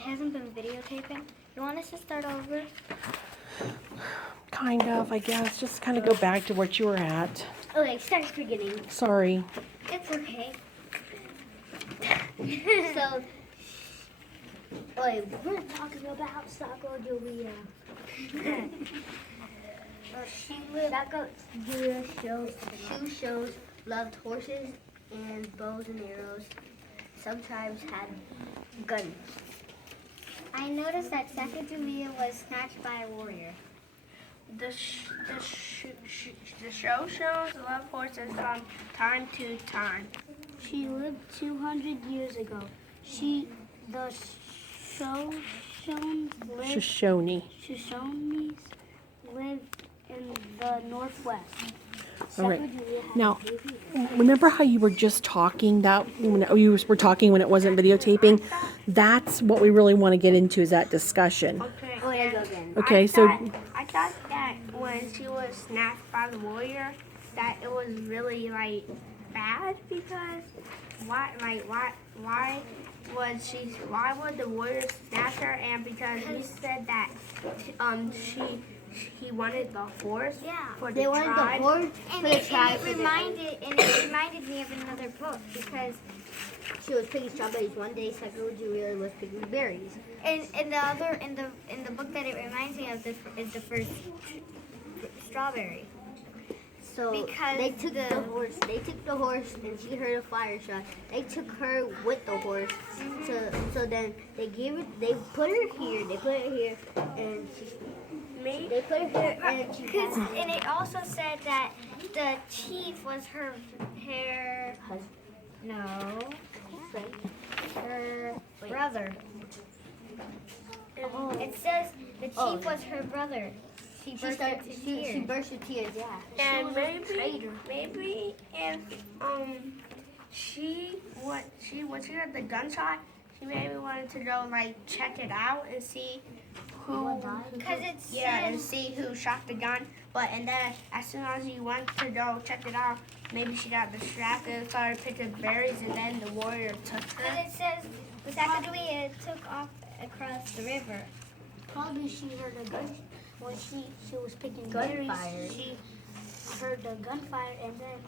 hasn't been videotaping. You want us to start over? Kind of, I guess. Just kind of go back to what you were at. Okay, start at the beginning. Sorry. It's okay. So, wait, we're talking about Sacajewa. Sacajewa shows, loved horses and bows and arrows. Sometimes had guns. I noticed that Sacajewa was snatched by a warrior. The show shows love horses from time to time. She lived 200 years ago. The Shoshone. Shoshones lived in the Northwest. All right. Now, remember how you were just talking that when you were talking when it wasn't videotaping? That's what we really want to get into, is that discussion. Okay, so I thought that when she was snatched by the warrior, that it was really like bad because why would the warrior snatch her? And because he said that he wanted the horse for the tribe. And it reminded me of another book because she was picking strawberries one day. Sacajewa was picking berries. And in the book that it reminds me of is the first strawberry. So because they took the horse, and she heard a fire shot. They took her with the horse. So then they put her here. They put her here, and they put her here, and it also said that the chief was her husband. No, her brother. It says the chief was her brother. She burst into tears, yeah. And maybe if when she heard the gunshot, she maybe wanted to go like check it out and see and see who shot the gun. And then as soon as you went to go check it out, maybe she got distracted and started picking berries, and then the warrior took her. And it says Sacajewa took off across the river. Probably she heard a gun when she was picking berries. She heard the gunfire, and then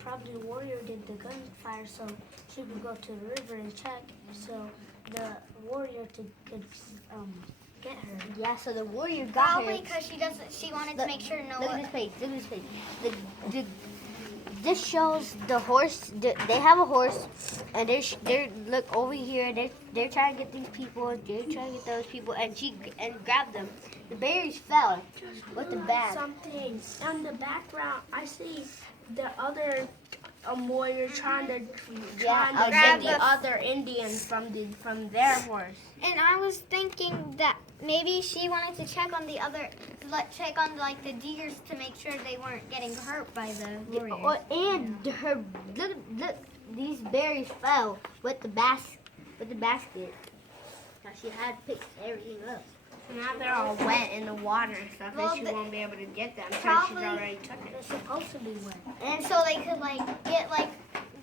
probably the warrior did the gunfire, so she could go to the river and check, so the warrior could get her. Yeah, so the warrior got her. Probably because she wanted to make sure no one. Look at this page. This shows the horse. They have a horse, and they're look over here. They're trying to get these people. They're trying to get those people, and she grabbed them. The berries fell with the bag. Something in the background. I see the other warrior trying to get the other Indians from their horse. And I was thinking that maybe she wanted to check on the deers to make sure they weren't getting hurt by the warriors. And look, these berries fell with the basket. Now she had picked everything up. So now they're all wet in the water and stuff, and she won't be able to get them since she's already took it. They're supposed to be wet. And so they could get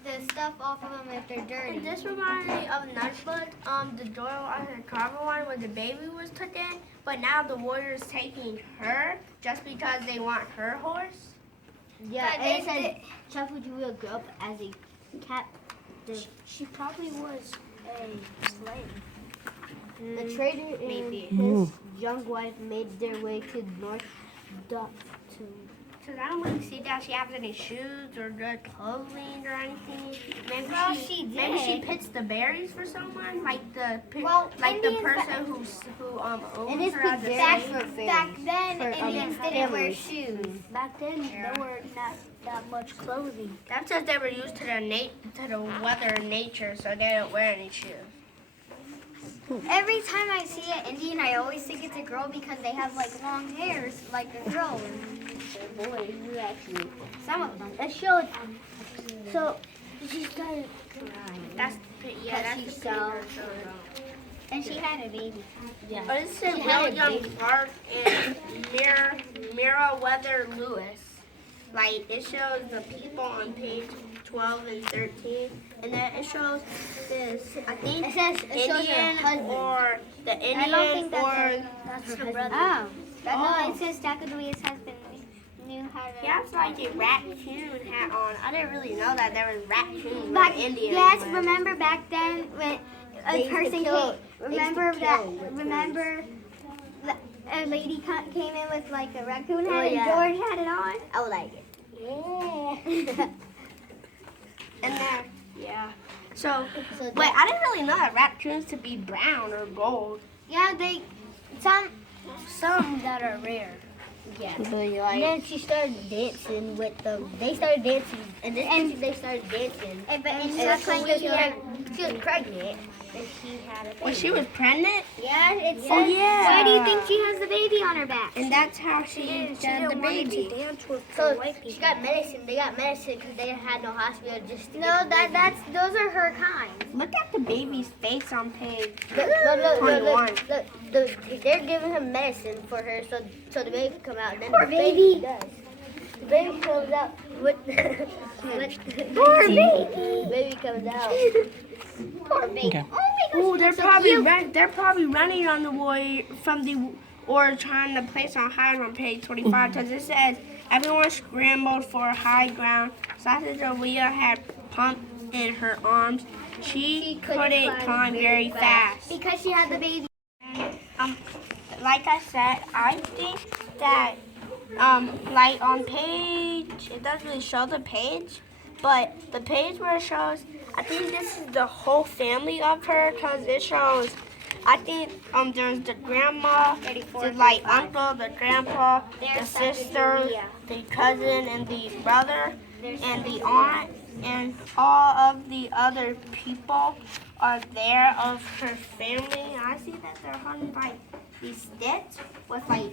the stuff off of them if they're dirty. And this reminds me of another book, the Doyle Undercover one, where the baby was taken, but now the warrior's taking her just because they want her horse. Yeah, and it said Sacajewa grew up as a captive. She probably was a slave. The trader and his young wife made their way to North Because I don't really see that she has any shoes or good clothing or anything. Maybe she picks the berries for someone, like the person who owns her as a slave. Back then, Indians didn't wear shoes. Back then, there were not that much clothing. That's because they were used to the weather and nature, so they don't wear any shoes. Every time I see an Indian, I always think it's a girl because they have long hairs like a girl. Boys, actually. Some of them. Let's show it. So she started crying. That's the picture. And she had a baby. Yeah. But it's a real young Clark and Mira Weather Lewis. It shows the people on page 12 and 13, and then it shows this. I think It shows her Indian husband. or the Indian I don't think or that's her brother. Oh. No, it says Sacagawea's husband knew how to. he has like a raccoon hat on. I didn't really know that there was raccoons Back, in Indian. yes, remember back then when They a used to person kill- came. they used to Remember kill that? with Remember that a lady came in with like a raccoon hat Oh, and yeah. George had it on. I would like it. Yeah. And then, yeah. So, wait, I didn't really know that raccoons to be brown or gold. Yeah, some that are rare. Yeah. Really And then she started dancing with them. They started dancing, and they started dancing. And she was pregnant. And she had a baby. When she was pregnant? Yeah, it says. Oh, yeah. Why do you think she has the baby on her back? And that's how she had the baby. So she got medicine. They got medicine because they had no hospital. Just those are her kind. Look at the baby's face on page Look, 21. they're giving her medicine for her, so the baby can come out. And then the baby does. The baby comes out with poor baby. Baby comes out. Poor baby. Okay. Oh my gosh. Oh, they're so probably cute. they're probably running on the way from the or trying to place on high on page 25 because it says everyone scrambled for high ground. Sacajewa had pump in her arms. She couldn't climb very fast. Because she had the baby. Like I said, I think that like on page, it doesn't really show the page, but the page where it shows, I think this is the whole family of her because it shows, I think there's the grandma, the like uncle, the grandpa, the sister, the cousin, and the brother, and the aunt, and all of the other people are there of her family. I see that they're holding like these sticks with like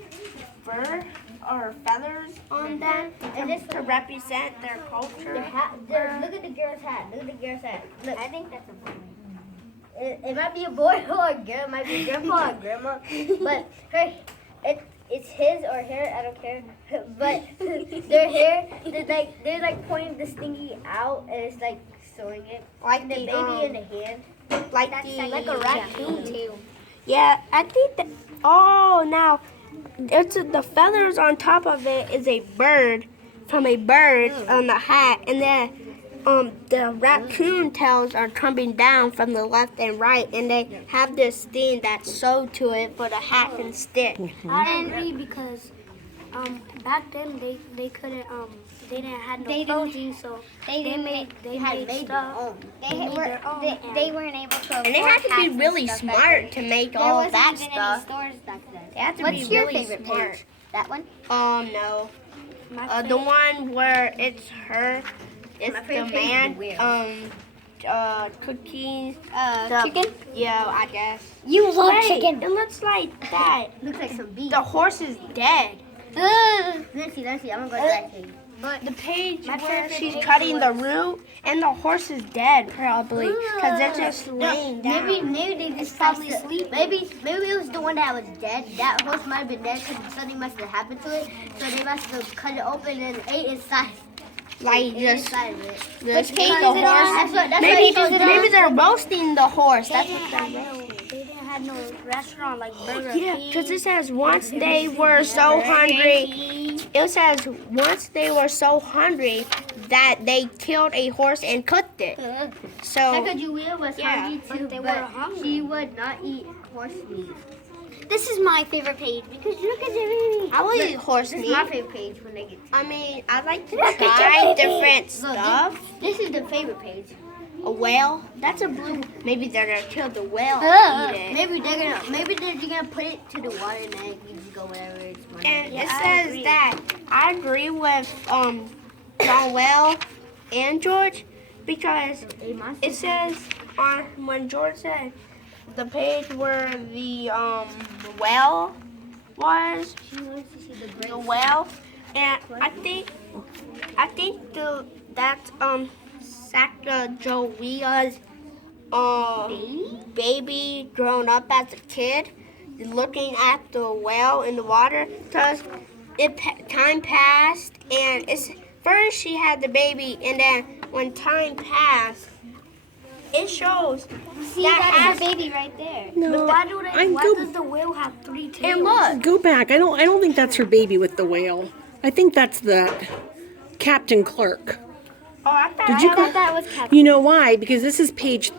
fur or feathers on them to represent their culture. Look at the girl's hat. Look at the girl's hat. Look. I think that's a boy. It might be a boy or a girl. It might be grandpa or grandma. But it's his or her. I don't care. But their hair, they're like pointing the stingy out, and it's like sewing it. Like The the baby in the hand. like That's the like a raccoon too. Yeah, I think that. Oh, now it's the feathers on top of it is a bird from a bird on the hat, and then the raccoon tails are coming down from the left and right, and they have this thing that's sewed to it for the hat and stick. I agree because back then they couldn't they didn't have no clothing, so they made stuff. They weren't able to. And they had to be really smart to make all of that stuff. Stores back then. They had to What's be your really favorite smart. page? That one? No. The one where it's her, it's My the favorite page is the man, wheel. cookies. Chicken? Yeah, I guess. You love Wait, chicken. it looks like that. Looks like some beef. The horse is dead. Let's see. I'm gonna go to that page. But the page My where favorite she's page cutting the root, and the horse is dead probably, because they're just laying down. Maybe they just probably sleep. Maybe it was the one that was dead. That horse might have been dead because something must have happened to it. So they must have cut it open and ate inside. Like Ate just inside of it. ate page the is it on? horse. That's Maybe what it maybe on. they're roasting the horse. That's They what didn't have no restaurant like Burger Yeah, King. because it says once they were so hungry. It says once they were so hungry that they killed a horse and cooked it. So Sacagawea was yeah, hungry too, but they were hungry. she would not eat horse meat. This is my favorite page because look at the baby. I will eat horse This meat. is my favorite page when they get. I mean, I like to Look at try your different Look, stuff. This is the favorite page. A whale? That's a blue. Maybe they're gonna kill the whale and eat it. Maybe they're gonna put it to the water and then you can go whatever it's. And it says that I agree with Joel and George because it says on when George said the page where the whale was She wants to see the whale, and I think that's Sacagawea's baby grown up as a kid looking at the whale in the water because time passed and it's first she had the baby and then when time passed, it shows See, that's the baby right there. No, Why go does the whale have 3 tails? And look, go back. I don't think that's her baby with the whale. I think that's the Captain Clerk. oh, I thought Did you I thought that was Captain. You know why? Because this is page